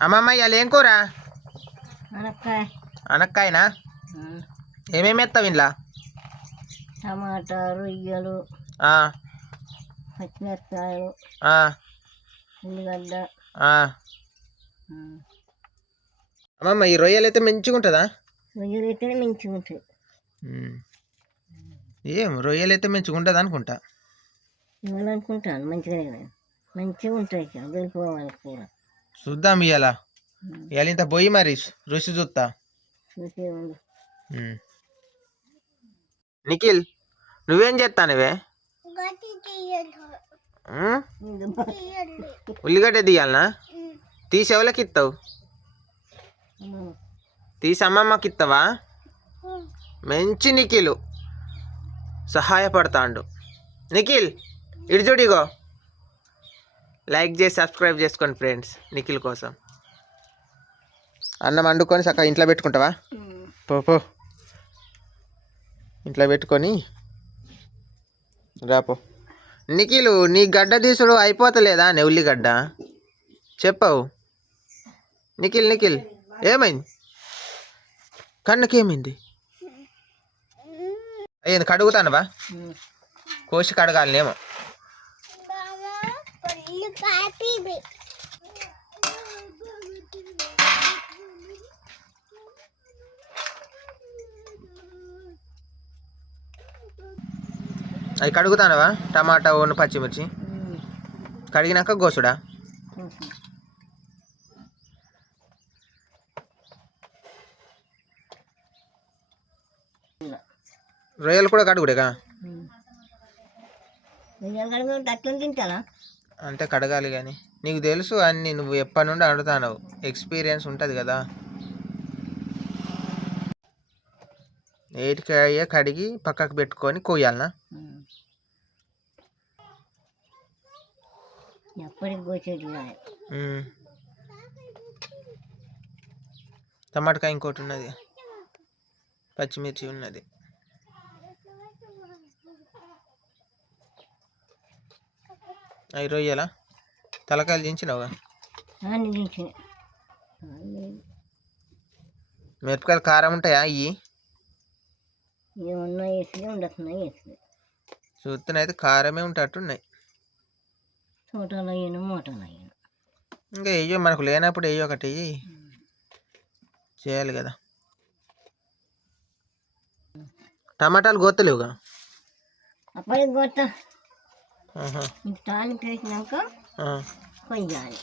అమ్మమ్మ ఇవాళ ఏం కూర? అనక్కాయ. అనక్కాయనా? ఏమేమి ఎత్తావు ఇంట్లో టమాటా రొయ్యలు పచ్చిమిరపకాయలు ఉల్లిగడ్డ. అమ్మమ్మ ఈ రొయ్యలు అయితే మంచిగా ఉంటుందా? రొయ్యలు అయితేనే మంచిగా ఉమ్. ఏం రొయ్యలు అయితే మంచిగా ఉంటుంది అనుకుంటా? ఇవ్వాలనుకుంటాను మంచిగానే మంచిగా ఉంటాయి వెళ్ళిపోవాలి కూర. చూద్దాం ఇవాళ ఇవాళ ఇంత పోయి మరి రుచి చూస్తా. నిఖిల్ నువ్వేం చేస్తానవే? ఉల్లిగడ్డ తీయాలనా? తీసి ఎవరికి ఇస్తావు తీసి అమ్మమ్మకి ఇస్తావా మంచి నిఖిల్. సహాయపడతాండు. నిఖిల్ ఇటు చూడిగో లైక్ చేసి సబ్స్క్రైబ్ చేసుకోండి ఫ్రెండ్స్ నిఖిల్ కోసం. అన్నం వండుకొని చక్కగా ఇంట్లో పెట్టుకుంటావా? పో పో. ఇంట్లో పెట్టుకొని రాపో నిఖిలు నీ గడ్డ తీసుడు అయిపోతలేదా? నే ఉల్లిగడ్డ చెప్పవు. నిఖిల్ నిఖిల్. ఏమైంది? కన్నుకేమైంది? అయ్యింది కడుగుతానవా? కోసి కడగాలనేమో. అవి కడుగుతానవా? టమాటా ఓను పచ్చిమిర్చి? కడిగినాక గోసుడా? రొయ్యలు కూడా కడుగుడేగా? రొయ్యలు కడుగు అట్లా తింటారా? అంటే కడగాలి కానీ. నీకు తెలుసు అన్ని నువ్వు ఎప్పటి నుండి అడుగుతావు ఎక్స్పీరియన్స్ ఉంటుంది కదా. ఏటికి అయ్యే కడిగి పక్కకు పెట్టుకొని కోయాలనా. టమాటకాయ ఇంకోటి ఉన్నది. పచ్చిమిర్చి ఉన్నది. అవి రొయ్యలా? తలకాయలు దించినావుగా మిరపకాయలు కారం ఉంటాయా ఇవి ఏమన్నా వేసి ఉండకున్నా వేసి చూస్తున్నైతే కారమే ఉంటట్టున్నాయి. తోటలో అయ్యాను మూటలో అయ్యాను ఇంకా వెయ్యో మనకు లేనప్పుడు వెయ్యి ఒకటి. చేయాలి కదా. టమాటాలు గోతలేవుగా అప్పటికి తాలింపు వేసినాక కొయ్యాలి.